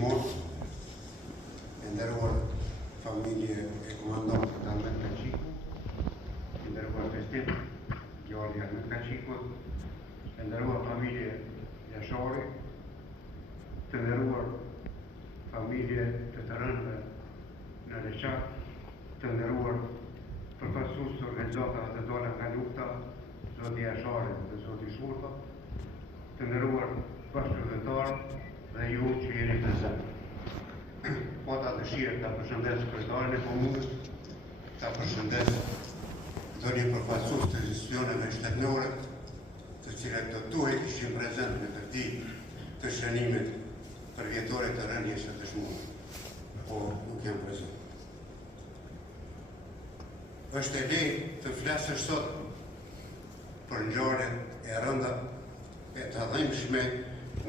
dëshmor, e nderuar familje e komandantit Ahmet Kaçiku, e nderuar festim, Gjordi Ahmet Kaçikut, e nderuar familje Jashari, të nderuar familje të të rëndë në Leqak, të nderuar përfaqësues të organizatave të dola nga lufta, zoti Jashari dhe zoti Shurta, të nderuar bashkëqytetarë dhe ju që jeni prezent. Po ta dëshirë ta përshëndes kryetarin e komunës, ta përshëndes çdo një përfaqësues të institucioneve shtetërore, të cilat të tuaj ishin prezent në përdi të shënimit përvjetore të rënies së dëshmuar, po nuk janë prezent. Është e lehtë të flasësh sot për ngjarjet e rënda e të dhimbshme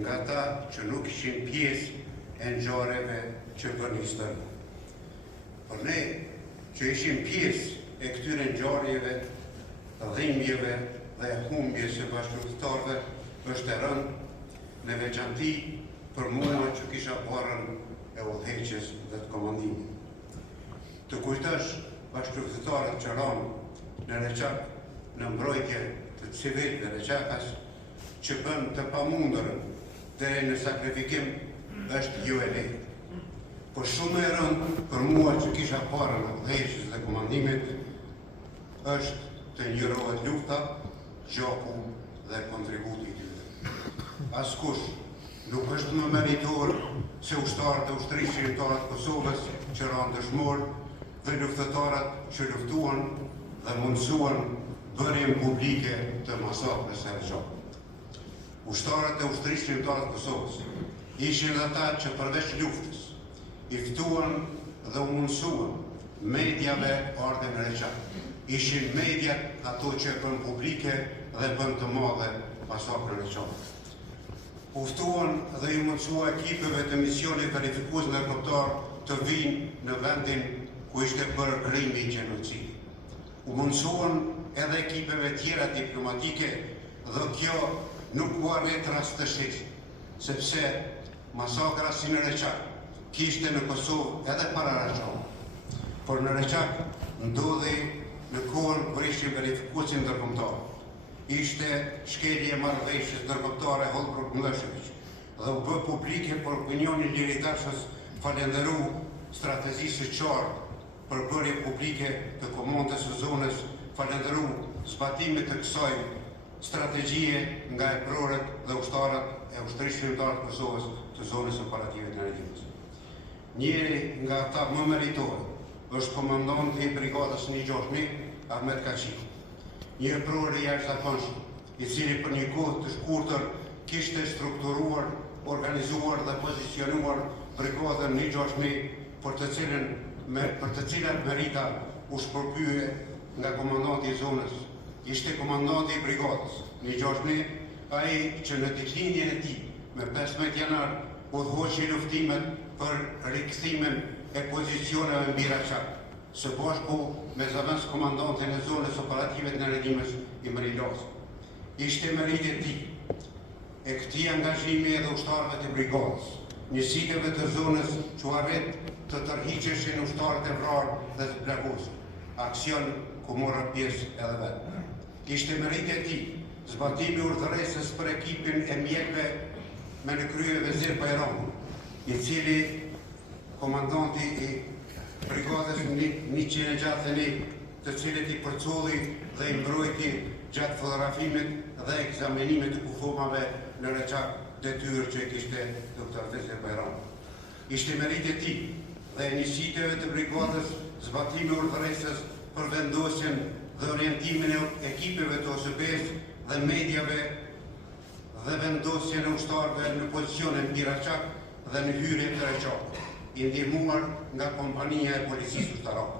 nga ta që nuk ishin pjesë e ngjarjeve që bën histori. Por ne që ishim pjesë e këtyre ngjarjeve, dhimbjeve dhe humbjes së bashkëqytetarëve, është e rëndë në veçanti për mua që kisha parën e udhëheqjes dhe të komandimit. Të kujtosh bashkëqytetarët që ranë në Leqak në mbrojtje të civilëve Leqakas, që bën të pamundurën deri në sakrifikim, është jo e lehtë. Por shumë e rëndë për mua që kisha parën e udhëheqjes dhe komandimit, është të njohërohet lufta, gjaku dhe kontributi i tyre. Askush nuk është më meritor se ushtarët e ushtrisë shqiptare të Kosovës që ranë dëshmor dhe luftëtarët që luftuan dhe mundësuan bërjen publike të masakrës së Erçakut. Ushtarët e ushtrisë shqiptare të Kosovës ishin ata që përveç luftës i ftuan dhe u mundësuan mediave ardhe në Leqak. Ishin mediat ato që bën publike dhe bën të madhe masakrën e Leqakut. U ftuan dhe i mundësua ekipeve të misionit verifikues ndërkombëtar të vinë në vendin ku ishte bërë krimi i gjenocidi. U mundësuan edhe ekipeve tjera diplomatike dhe kjo nuk u arrit rastësisht, sepse masakra si në Leqak kishte në Kosovë edhe para Leqakut. Por në Leqak ndodhi në kohën kur ishin verifikuesin ndërkombëtar. Ishte shkelje marrëveshjes ndërkombëtare Holbrooke-Milošević dhe u bë publike për opinionin liridashës falenderu strategjisë së qartë për bërje publike të komandës së zonës, falenderu zbatimit të kësaj strategjie nga eprorët dhe ushtarët e ushtrisë shqiptare të Kosovës të zonës operative të Redimis. Njëri nga ata më meritorë është komandanti i brigadës 161 Ahmet Kaçiku, një epror i jashtëzakonshëm, i cili për një kohë të shkurtër kishte strukturuar, organizuar dhe pozicionuar brigadën 161 për të cilat merita u shpërblye nga komandanti i zonës. Ishte komandanti i brigadës 161, ai që në ditëlindjen e tij me 15 janar udhëhoqi luftimet për rikthimin e pozicioneve mbi Leqak, së bashku me zëvendës komandantin e zonës operative të Redimis Imri Laci. Ishte merit e tij e këtij angazhimi edhe ushtarëve të brigadës, njësiteve të zonës që u arrit të tërhiqeshin ushtarët e vrarë dhe të plagosur, aksion ku morën pjesë edhe vetë. Ishte merit e tij zbatimi urdhëresës për ekipin e mjekëve me në krye Vezir Bajramu, i cili komandanti i brigadës 161, të cilët i përcolli dhe i mbrojti gjatë fotografimit dhe ekzaminimit të kufomave në Leqak, detyrë që kishte Dr. Vezir Bajramu. Ishte merit e tij dhe njësiteve të brigadës zbatimi urdhëresës për vendosjen dhe orientimin e ekipeve të OSB-s dhe mediave dhe vendosjen e ushtarëve në pozicione mbi Leqak dhe në hyrje të Leqakut, i ndihmuar nga kompania e policisë ushtarake.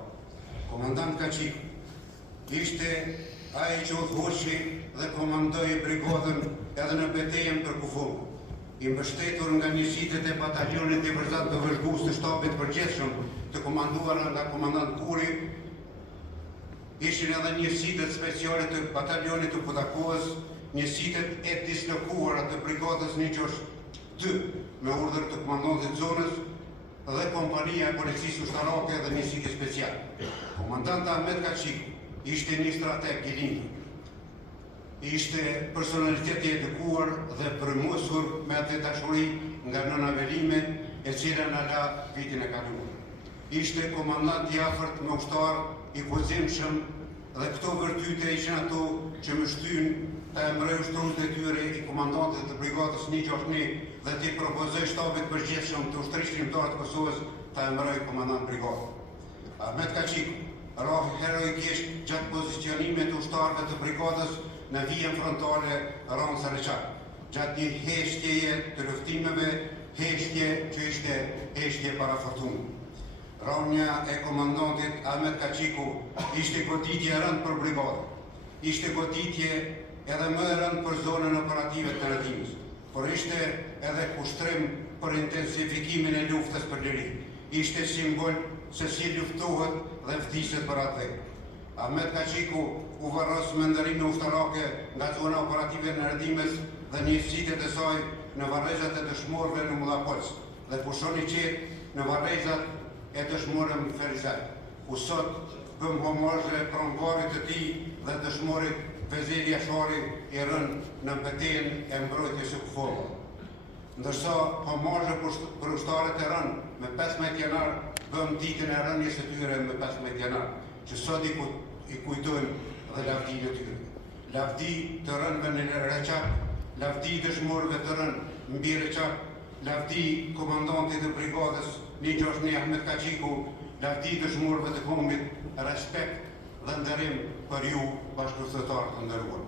Komandant Kaçiku ishte ai që udhëhoqi dhe komandoi brigadën edhe në betejën për Kufum, i mbështetur nga njësitet e batalionit diversant të vëzhgues të shtabit përgjithshëm të komanduara nga komandant Kuri. Ishin edhe njësitet speciale të batalionit të Budakovës, njësitet e dislokuara të brigadës 161 2. Me urdhër të komandantit zonës dhe kompania e policisë ushtarake dhe njësike special. Komandant Ahmet Kaçiku ishte një strateg i lindur. Ishte personalitet i edukuar dhe përmosur me atë dashuri nga nëna Velime, e cila na la vitin e kaluar. Ishte komandant i afërt me ushtar, i kurzimshëm, dhe këto vërtyte ishin ato që më shtyn të emëroj ushtrus dhe tyre i komandantit të brigadës 161 dhe t'i propozoj shtabit përgjithshëm të ushtrisë kombëtare të Kosovës të emëroj komandant brigadë. Ahmet Kaçiku rahi heroikisht gjatë pozicionimit të ushtarëve të brigadës në vijën frontale rreth Sarıçak, gjatë një heshtjeje të luftimeve, heshtje që ishte heshtje para fortunë. Rrahja e komandantit Ahmet Kaçiku ishte goditje e rëndë për brigadën. Ishte goditje edhe më e rëndë për zonën operative të Rëdimës, por ishte edhe kushtrim për intensifikimin e luftës për liri. Ishte simbol se si luftohet dhe vdiset për atë veg. Ahmet Kaçiku u varros me ndërime ushtarake nga zona operative në Rëdimës dhe njësitë e saj në varrezat e dëshmorëve në Mullapolc dhe pushoni qetë në varrezat e dëshmorëm Ferizaj, ku sot bëm homazhe pronëvarit të tij dhe dëshmorit Vezeli Jashari i rënë në betejën e mbrojtjes së Kosovës. Ndërsa homazhe për ushtarët e rënë me 15 janar bëm ditën e rënies së tyre me 15 janar, që sot i kujtojmë dhe lavdinë e tyre. Lavdi të rënëve në Reçak, lavdi dëshmorëve të rënë mbi Reçak, lavdi komandantit të brigadës 161 Ahmet Kaçiku, lavdi dëshmorëve të kombit, respekt dhe nderim për ju bashkëpunëtorë të nderuar.